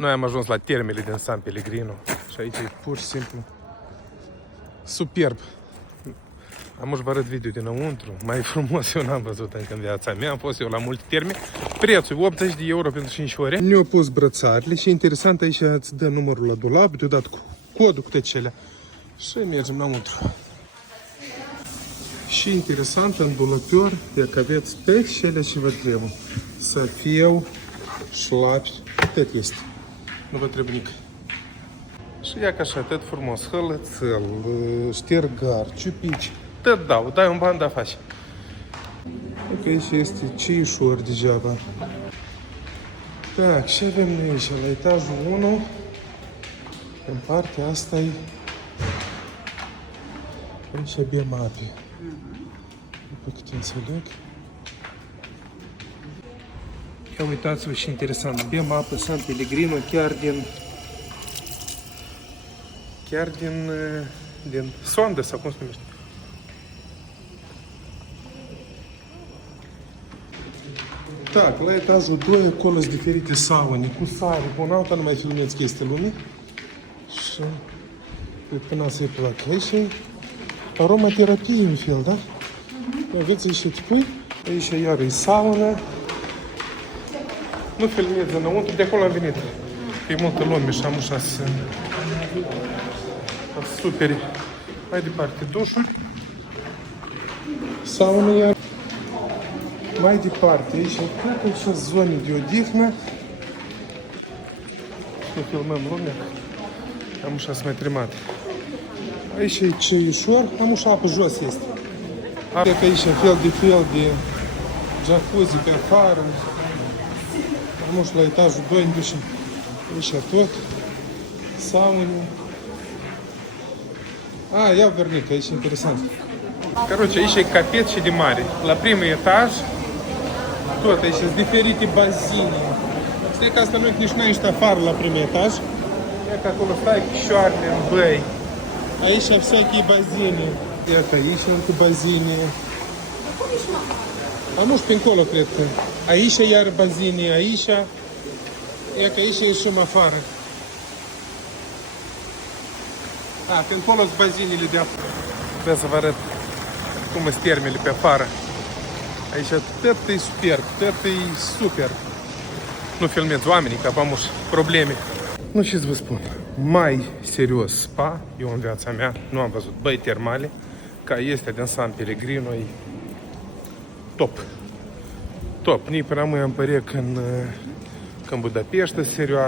Noi am ajuns la termele din San Pellegrino și aici e pur și simplu superb. Am să vă arăt video dinăuntru, mai frumos eu n-am văzut încă în viața mea, am fost eu la multe terme. Prețul 80 de euro pentru 5 ore. Ne-au pus brățarele și interesant aici îți dă numărul la dulap, deodată cu codul, cu tăcelea și mergem înăuntru. Și interesant în dulăpior, e că aveți tot cele ce vă trebuie. Săfiu, șlapi, tot este. Nu vă trebuie nic. Și ia ca așa, tot frumos, hălățel, ștergar, ciupici, tot dau, dai un ban, da faci. Ok, și este ciușor degeaba. Так, și avem noi aici, la etajul 1, în partea asta e, aici abia ape. După cât înțeleg. Ia uitați-vă și interesant, bem apă San Pellegrino chiar din sondă sau cum se numește. Так, la etajul 2 acolo sunt diferite saune cu sare, cu un alta, nu mai filmeți chestii lumii. Și până să-i plac. Aici e aromaterapie în fel, da? Aveți aici tipui, aici iar e sauna. Nu filmez înăuntru, de acolo am venit. E multă lume și am ușa să superi. Mai departe, dușuri. Sauna iar. Mai departe, aici e și zone de odihnă. Nu filmăm lumea. Am ușa să mai trimat. Aici e ceiușor, am ușa apă jos este. Are că aici fel de jacuzzi pe afară. Am ușa la etajul 2, ne ducem aici tot. Saune. Ia vernic, aici e interesant. Короче, aici e capet și de mare. La primul etaj, tot aici sunt diferite bazine. Știi că asta nu e nici n-ai niște afară la primul etaj. E că acolo stai chișoarele în băi. Aici всякие bazine. E că aici încă bazine. A nu știu, pe încolo, cred că. Aici iar bazine, aici. E că aici ieșim afară. Pe încolo sunt bazinele de afară. Trebuie să vă arăt cum sunt termele pe afară. Aici tot e superb, tot e super. Nu filmeți oamenii, că am probleme. Nu știu să vă spun, mai serios spa, eu în viața mea nu am văzut băi termale, ca este din San Pellegrino, e top. Top, nici până am părea că în Budapesta, serios.